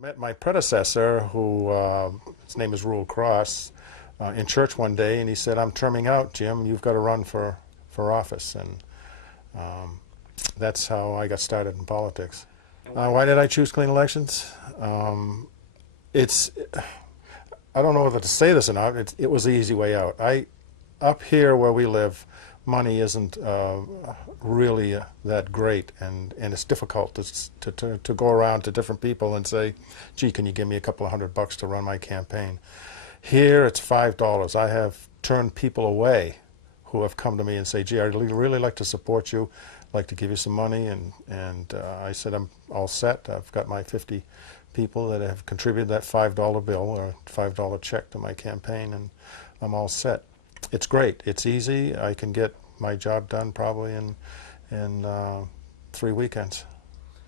Met my predecessor, who his name is Rule Cross, in church one day, and he said, "I'm terming out, Jim. You've got to run for office." And that's how I got started in politics. Why did I choose clean elections? It's I don't know whether to say this or not. It was the easy way out. Up here where we live, money isn't really that great, and it's difficult to go around to different people and say, "Gee, can you give me a couple of $100 to run my campaign?" Here it's $5. I have turned people away who have come to me and say, "Gee, I'd really like to support you, like to give you some money," and I said, "I'm all set. I've got my 50 people that have contributed that $5 bill or $5 check to my campaign, and I'm all set." It's great. It's easy. I can get my job done probably in 3 weekends.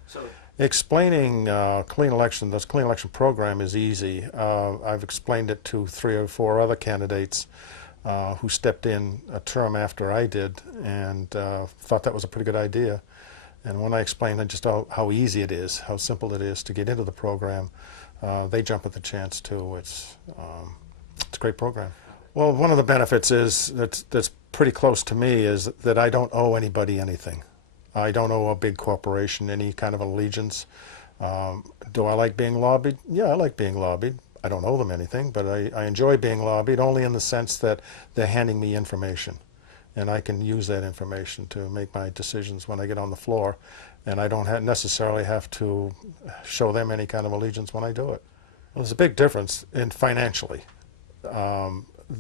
So explaining this clean election program is easy. I've explained it to 3 or 4 other candidates who stepped in a term after I did, and thought that was a pretty good idea. And when I explained just how easy it is, how simple it is to get into the program, they jump at the chance too. It's a great program. Well, one of the benefits is that's pretty close to me is that I don't owe anybody anything. I don't owe a big corporation any kind of allegiance. Do I like being lobbied? Yeah, I like being lobbied. I don't owe them anything, but I enjoy being lobbied only in the sense that they're handing me information, and I can use that information to make my decisions when I get on the floor, and I don't necessarily have to show them any kind of allegiance when I do it. Well, there's a big difference in financially.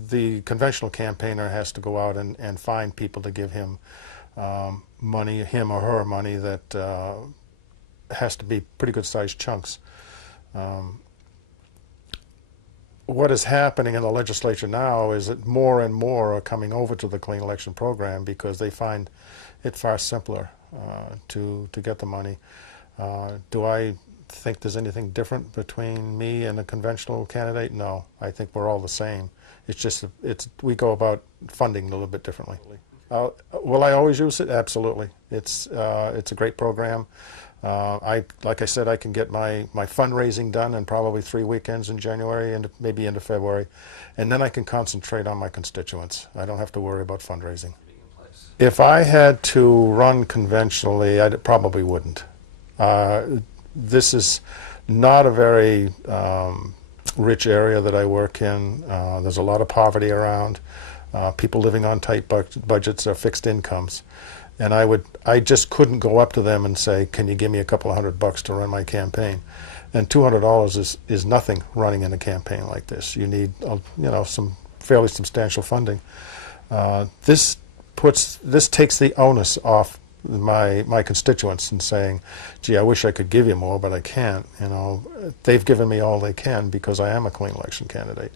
The conventional campaigner has to go out and find people to give him money, him or her money, that has to be pretty good sized chunks. What is happening in the legislature now is that more and more are coming over to the clean election program because they find it far simpler to get the money. Do I think there's anything different between me and a conventional candidate? No, I think we're all the same. It's just we go about funding a little bit differently. Will I always use it? Absolutely. It's a great program. Like I said, I can get my fundraising done in probably 3 weekends in January and maybe into February, and then I can concentrate on my constituents. I don't have to worry about fundraising. If I had to run conventionally, I probably wouldn't. This is not a very rich area that I work in. There's a lot of poverty around. People living on tight budgets or fixed incomes. And I just couldn't go up to them and say, "Can you give me a couple of $100 to run my campaign?" And $200 is nothing running in a campaign like this. You need some fairly substantial funding. This takes the onus off my constituents and saying, "Gee, I wish I could give you more, but I can't." They've given me all they can because I am a clean election candidate.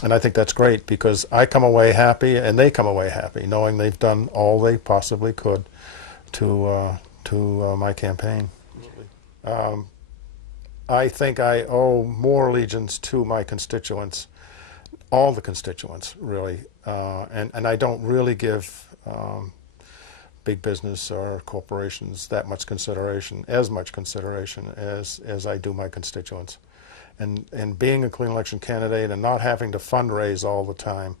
And I think that's great because I come away happy and they come away happy, knowing they've done all they possibly could to my campaign. I think I owe more allegiance to my constituents, all the constituents, really. And I don't really give big business or corporations that much consideration, as I do my constituents. And being a clean election candidate and not having to fundraise all the time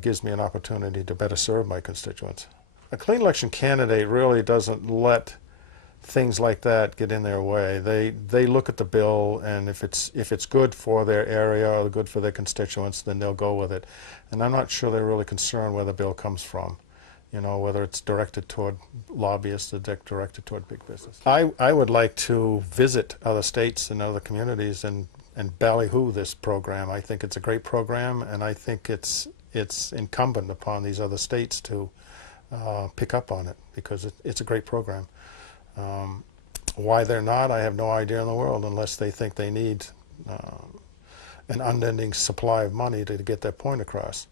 gives me an opportunity to better serve my constituents. A clean election candidate really doesn't let things like that get in their way. They look at the bill, and if it's good for their area or good for their constituents, then they'll go with it. And I'm not sure they're really concerned where the bill comes from. Whether it's directed toward lobbyists or directed toward big business. I would like to visit other states and other communities and ballyhoo this program. I think it's a great program, and I think it's incumbent upon these other states to pick up on it because it's a great program. Why they're not, I have no idea in the world, unless they think they need an unending supply of money to get their point across.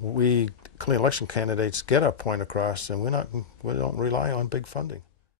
We clean election candidates get our point across, and we don't rely on big funding.